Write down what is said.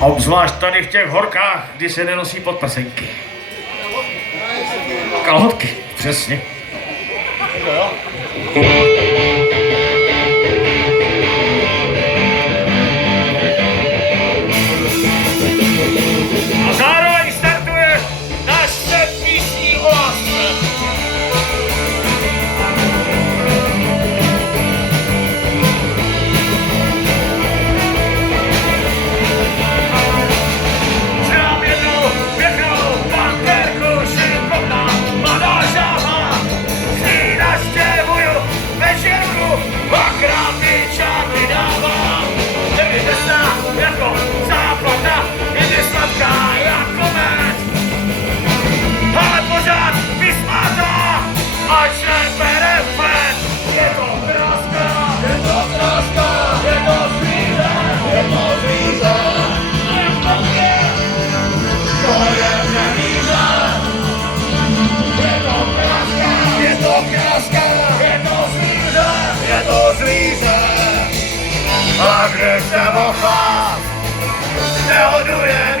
Obzvlášť tady v těch horkách, kdy se nenosí podprsenky. Kalhotky, přesně. A zároveň startuje náš set písní o lásce. Znám jednou pěknou panterku, šikovná, mladá žába. S ní naštěvuju večerku, dvakrát mi čáry dávám. Je mi drsná jako záplata, je mi sladká jako med. Ale pořád vysmátá, až nebere ven. Je to kráska, je to kráska, je to zvíře, je to zvíře. To je nevíře. Je to kráska, je to kráska, je to zvíře, je to zvíře. A když se mochá, nehoduje